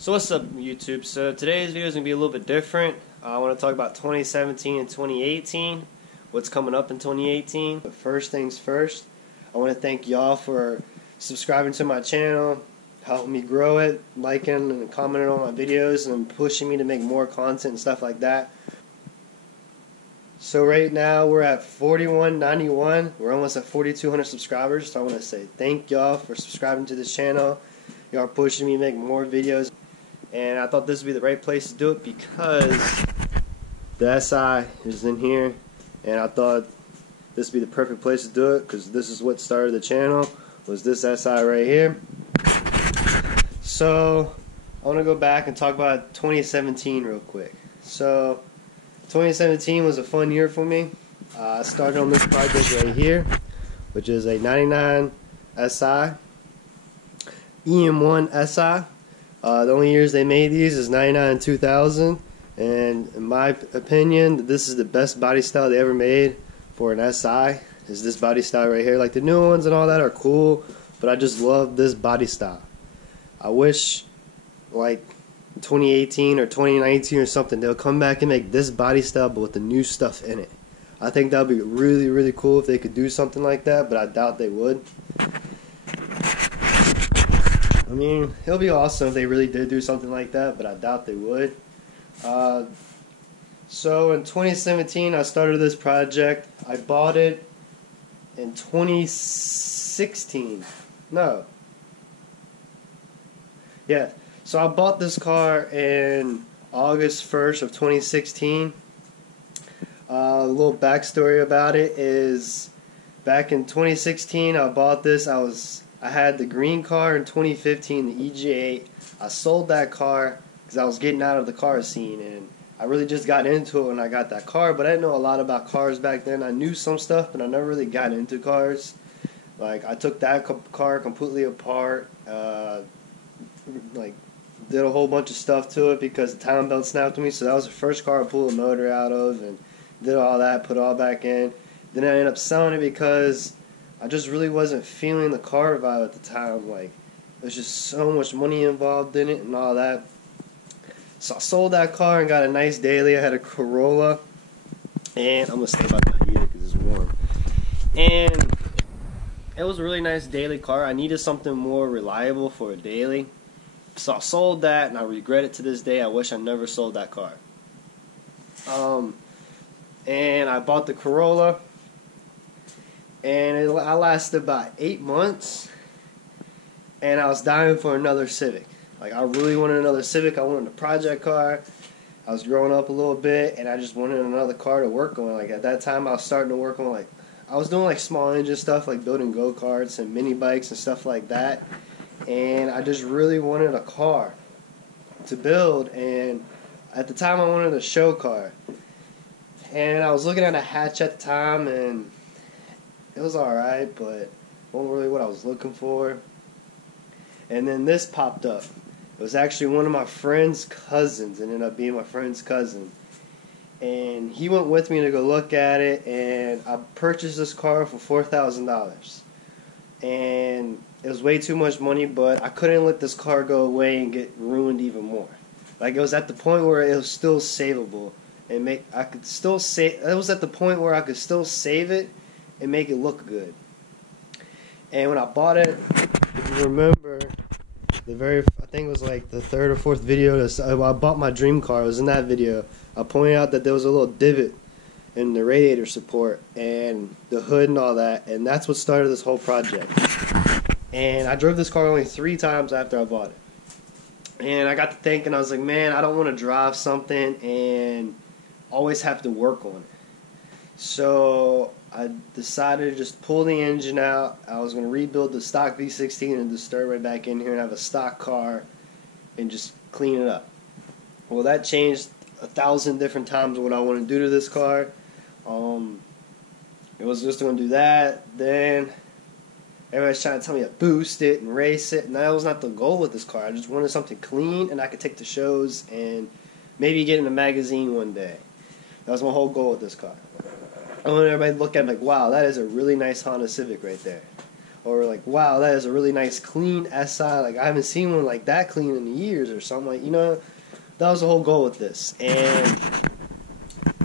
So what's up, YouTube? So today's video is going to be a little bit different. I want to talk about 2017 and 2018, what's coming up in 2018. But first things first, I want to thank y'all for subscribing to my channel, helping me grow it, liking and commenting on my videos, and pushing me to make more content and stuff like that. So right now we're at 4191. We're almost at 4,200 subscribers. So I want to say thank y'all for subscribing to this channel. Y'all are pushing me to make more videos. And I thought this would be the right place to do it because the SI is in here, and I thought this would be the perfect place to do it because this is what started the channel, was this SI right here. So I want to go back and talk about 2017 real quick. So 2017 was a fun year for me. I started on this project right here, which is a 99 SI, EM1 SI. The only years they made these is 99 and 2000, and in my opinion, this is the best body style they ever made for an SI, is this body style right here. Like the new ones and all that are cool, but I just love this body style. I wish like 2018 or 2019 or something, they'll come back and make this body style but with the new stuff in it. I think that would be really, really cool if they could do something like that, but I doubt they would. I mean, it'll be awesome if they really did do something like that, but I doubt they would. So in 2017, I started this project. I bought it in 2016. No. Yeah. So I bought this car in August 1st of 2016. A little backstory about it is, back in 2016, I bought this. I had the green car in 2015, the EG8. I sold that car because I was getting out of the car scene, and I really just got into it when I got that car, but I didn't know a lot about cars back then. I knew some stuff, but I never really got into cars. Like, I took that car completely apart, like, did a whole bunch of stuff to it because the timing belt snapped on me, so that was the first car I pulled the motor out of, and did all that, put it all back in. Then I ended up selling it because I just really wasn't feeling the car vibe at the time. Like, there's just so much money involved in it and all that. So I sold that car and got a nice daily. I had a Corolla, and I'm gonna stay by the heater because it's warm. And it was a really nice daily car. I needed something more reliable for a daily, so I sold that, and I regret it to this day. I wish I never sold that car. And I bought the Corolla. And I lasted about 8 months, and I was dying for another Civic. Like, I really wanted another Civic. I wanted a project car. I was growing up a little bit, and I just wanted another car to work on. Like, at that time, I was starting to work on, like, I was doing, like, small engine stuff, like building go-karts and mini bikes and stuff like that. And I just really wanted a car to build, and at the time, I wanted a show car. And I was looking at a hatch at the time, and it was alright, but it wasn't really what I was looking for. And then this popped up. It was actually one of my friend's cousins. It ended up being my friend's cousin. And he went with me to go look at it, and I purchased this car for $4,000. And it was way too much money, but I couldn't let this car go away and get ruined even more. Like, it was at the point where it was still savable. It was at the point where I could still save it and make it look good. And when I bought it, if you remember, I think it was like the third or fourth video, I bought my dream car. It was in that video. I pointed out that there was a little divot in the radiator support and the hood and all that, and that's what started this whole project. And I drove this car only 3 times after I bought it. And I got to thinking, I was like, man, I don't want to drive something and always have to work on it. So I decided to just pull the engine out. I was going to rebuild the stock V16 and just start right back in here and have a stock car and just clean it up. Well, that changed 1,000 different times what I want to do to this car. It was just going to do that. Then everybody's trying to tell me to boost it and race it, and that was not the goal with this car. I just wanted something clean and I could take to shows and maybe get in a magazine one day. That was my whole goal with this car. I wanted everybody to look at it like, wow, that is a really nice Honda Civic right there. or like, wow, that is a really nice clean SI. Like, I haven't seen one like that clean in years or something. Like, you know, that was the whole goal with this. And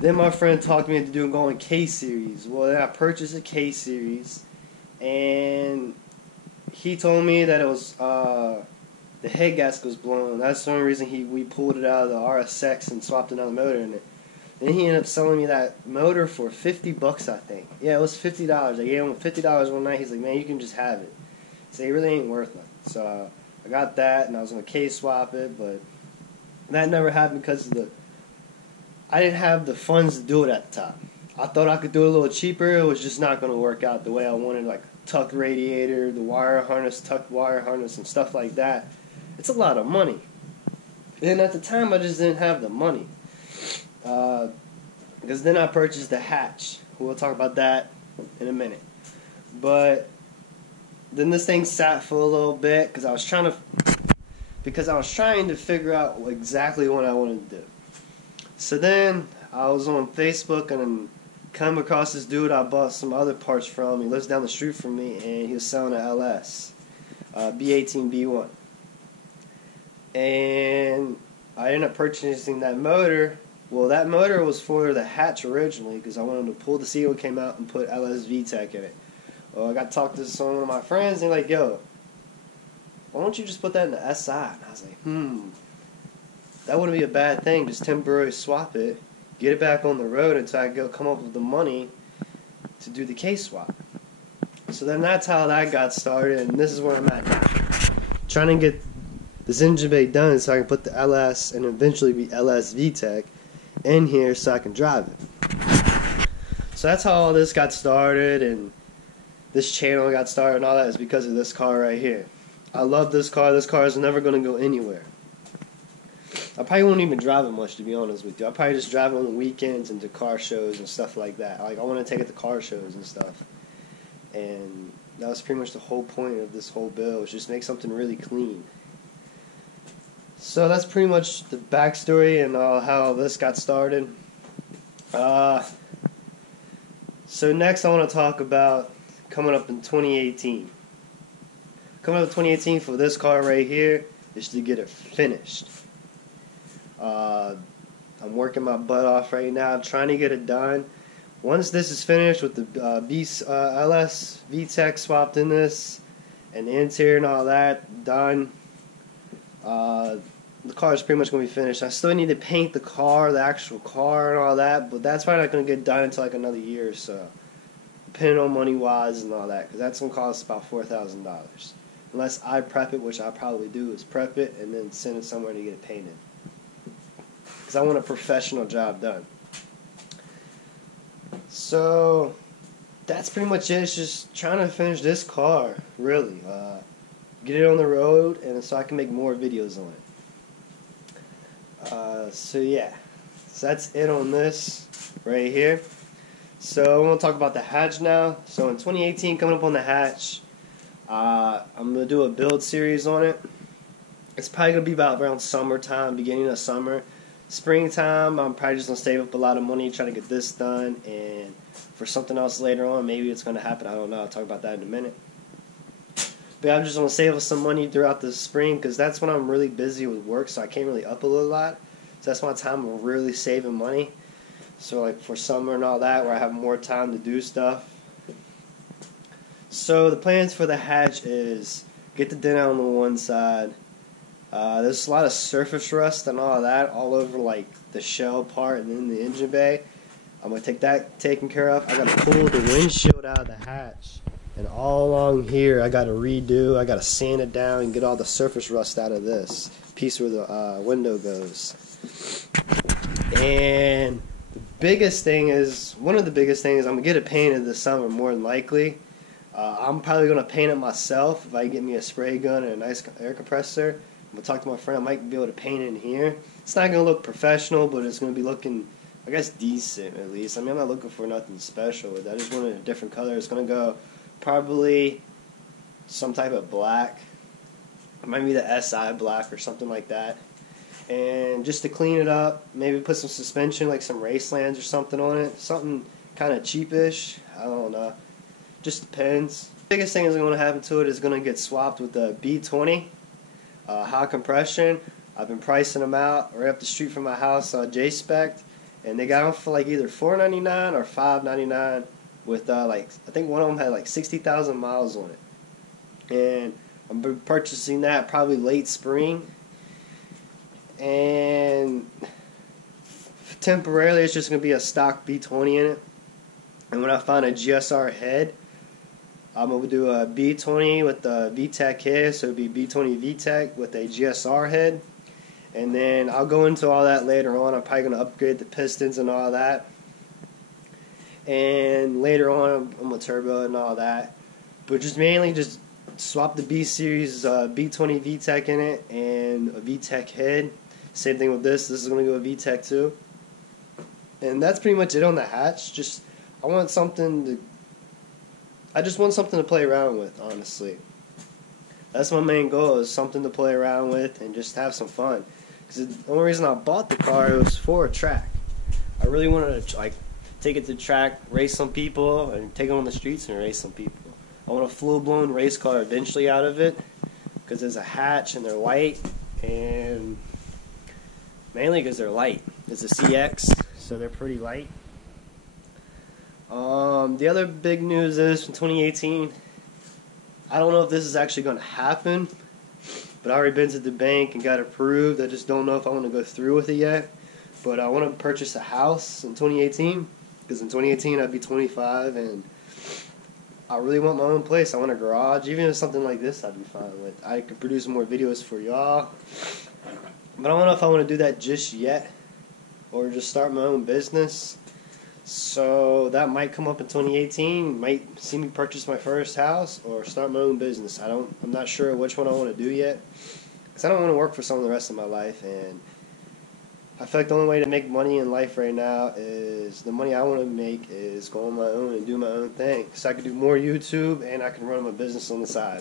then my friend talked me into going K-Series. Well, then I purchased a K-Series, and he told me that it was the head gasket was blown. That's the only reason we pulled it out of the RSX and swapped another motor in it. Then he ended up selling me that motor for $50, I think. Yeah, it was $50. I gave him $50 one night. He's like, man, you can just have it. He said, it really ain't worth nothing. So I got that, and I was going to K-swap it, but that never happened because of I didn't have the funds to do it at the time. I thought I could do it a little cheaper. It was just not going to work out the way I wanted, like tucked radiator, the wire harness, tucked wire harness, and stuff like that. It's a lot of money. And at the time, I just didn't have the money. Because then I purchased the hatch. We'll talk about that in a minute. But then this thing sat for a little bit because I was trying to figure out exactly what I wanted to do. So then I was on Facebook and then come across this dude I bought some other parts from. He lives down the street from me, and he was selling an LS B18 B1. And I ended up purchasing that motor. Well, that motor was for the hatch originally because I wanted to pull the seal when it came out and put LS VTEC in it. Well, I got to talk to some of my friends, and they're like, yo, why don't you just put that in the SI? And I was like, that wouldn't be a bad thing. Just temporarily swap it, get it back on the road until I come up with the money to do the K-swap. So then that's how that got started, and this is where I'm at now. Trying to get this engine bay done so I can put the LS and eventually be LS VTEC in here so I can drive it. So that's how all this got started, and this channel got started and all that is because of this car right here. I love this car. This car is never going to go anywhere. I probably won't even drive it much, to be honest with you. I'll probably just drive it on the weekends and to car shows and stuff like that. Like, I want to take it to car shows and stuff. And that was pretty much the whole point of this whole build, was just make something really clean. So that's pretty much the backstory and how this got started. So next I want to talk about coming up in 2018. Coming up in 2018 for this car right here is to get it finished. I'm working my butt off right now, trying to get it done. Once this is finished with the LS VTEC swapped in this, and the interior and all that done, the car is pretty much going to be finished. I still need to paint the car, the actual car and all that, but that's probably not going to get done until like another year or so, depending on money-wise and all that, because that's going to cost about $4,000. Unless I prep it, which I probably do, is prep it and then send it somewhere to get it painted. Because I want a professional job done. So that's pretty much it. It's just trying to finish this car, really. Get it on the road, and so I can make more videos on it. So yeah, so that's it on this right here. So I want to talk about the hatch now. So in 2018, coming up on the hatch, I'm going to do a build series on it. It's probably going to be about around summertime, beginning of summer. Springtime, I'm probably just going to save up a lot of money trying to get this done, and for something else later on, maybe it's going to happen. I don't know. I'll talk about that in a minute. But I'm just going to save up some money throughout the spring because that's when I'm really busy with work, so I can't really upload a lot. So that's my time of really saving money. So like for summer and all that, where I have more time to do stuff. So the plans for the hatch is get the dent out on the one side. There's a lot of surface rust and all of that all over like the shell part and then the engine bay. I'm going to take that taken care of. I got to pull the windshield out of the hatch. And all along here I got to redo. I got to sand it down and get all the surface rust out of this piece where the window goes. And the biggest thing is, one of the biggest things, I'm going to get it painted this summer more than likely. I'm probably going to paint it myself if I get me a spray gun and a nice air compressor. I'm going to talk to my friend. I might be able to paint it in here. It's not going to look professional, but it's going to be looking, I guess, decent at least. I mean, I'm not looking for nothing special with that. I just wanted a different color. It's going to go probably some type of black. It might be the SI black or something like that. And just to clean it up, maybe put some suspension, like some Racelands or something on it. Something kind of cheapish. I don't know. Just depends. The biggest thing that's going to happen to it is going to get swapped with the B20 high compression. I've been pricing them out right up the street from my house on J-Spec, and they got them for like either $4.99 or $5.99 with like, I think one of them had like 60,000 miles on it. And I'm purchasing that probably late spring. And temporarily it's just going to be a stock B20 in it. And when I find a GSR head, I'm going to do a B20 with the VTEC head, so it would be B20 VTEC with a GSR head. And then I'll go into all that later on. I'm probably going to upgrade the pistons and all that. And later on, I'm going to turbo and all that. But just mainly just swap the B-Series B20 VTEC in it and a VTEC head. Same thing with this. This is going to go a VTEC too. And that's pretty much it on the hatch. Just I just want something to play around with, honestly. That's my main goal, is something to play around with and just have some fun. Because the only reason I bought the car was for a track. I really wanted to like take it to track, race some people, and take it on the streets and race some people. I want a full-blown race car eventually out of it, because there's a hatch and they're light, and mainly because they're light. It's a CX, so they're pretty light. The other big news is from 2018, I don't know if this is actually going to happen, but I already been to the bank and got approved. I just don't know if I want to go through with it yet. But I want to purchase a house in 2018, because in 2018 I'd be 25, and I really want my own place. I want a garage. Even if something like this I'd be fine with. I could produce more videos for y'all. But I don't know if I want to do that just yet, or just start my own business. So that might come up in 2018. Might see me purchase my first house or start my own business. I'm not sure which one I want to do yet, because I don't want to work for someone the rest of my life. And I feel like the only way to make money in life right now is the money I want to make is go on my own and do my own thing. So I can do more YouTube and I can run my business on the side.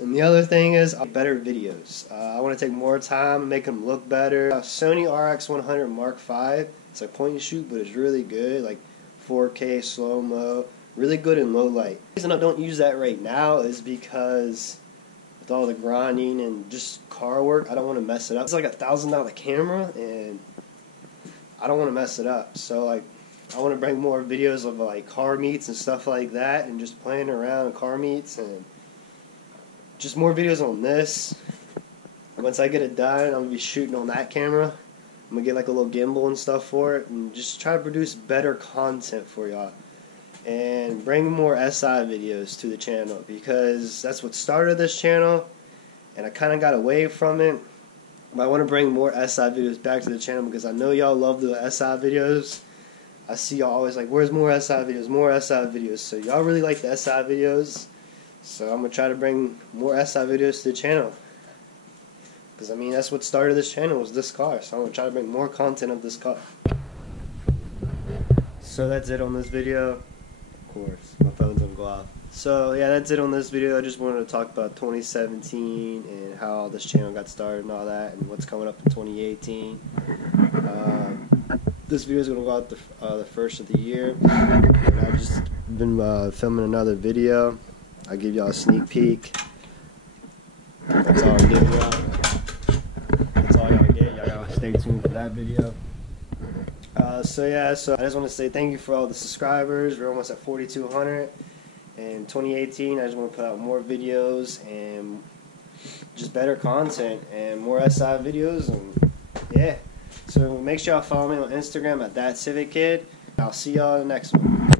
And the other thing is better videos. I want to take more time and make them look better. Sony RX100 Mark V. It's like point and shoot, but it's really good. Like 4K slow-mo. Really good in low light. The reason I don't use that right now is because with all the grinding and just car work, I don't want to mess it up. It's like $1,000 camera, and I don't want to mess it up. So like, I want to bring more videos of like car meets and stuff like that, and just playing around car meets, and just more videos on this. Once I get it done, I'm going to be shooting on that camera. I'm going to get like a little gimbal and stuff for it, and just try to produce better content for y'all. And bring more SI videos to the channel, because that's what started this channel, and I kind of got away from it. But I want to bring more SI videos back to the channel, because I know y'all love the SI videos. I see y'all always like, where's more SI videos, more SI videos. So y'all really like the SI videos. So I'm going to try to bring more SI videos to the channel. Because I mean, that's what started this channel, was this car. So I'm going to try to bring more content of this car. So that's it on this video. Of course, my phone's going to go off. So yeah, that's it on this video. I just wanted to talk about 2017 and how this channel got started and all that, and what's coming up in 2018. This video is going to go out the first of the year. And I've just been filming another video. I'll give y'all a sneak peek. That's all I'll give y'all. That's all y'all get. Y'all gotta stay tuned for that video. So I just want to say thank you for all the subscribers. We're almost at 4,200. In 2018, I just want to put out more videos and just better content and more SI videos, and yeah. So make sure y'all follow me on Instagram at ThatCivicKid. I'll see y'all in the next one.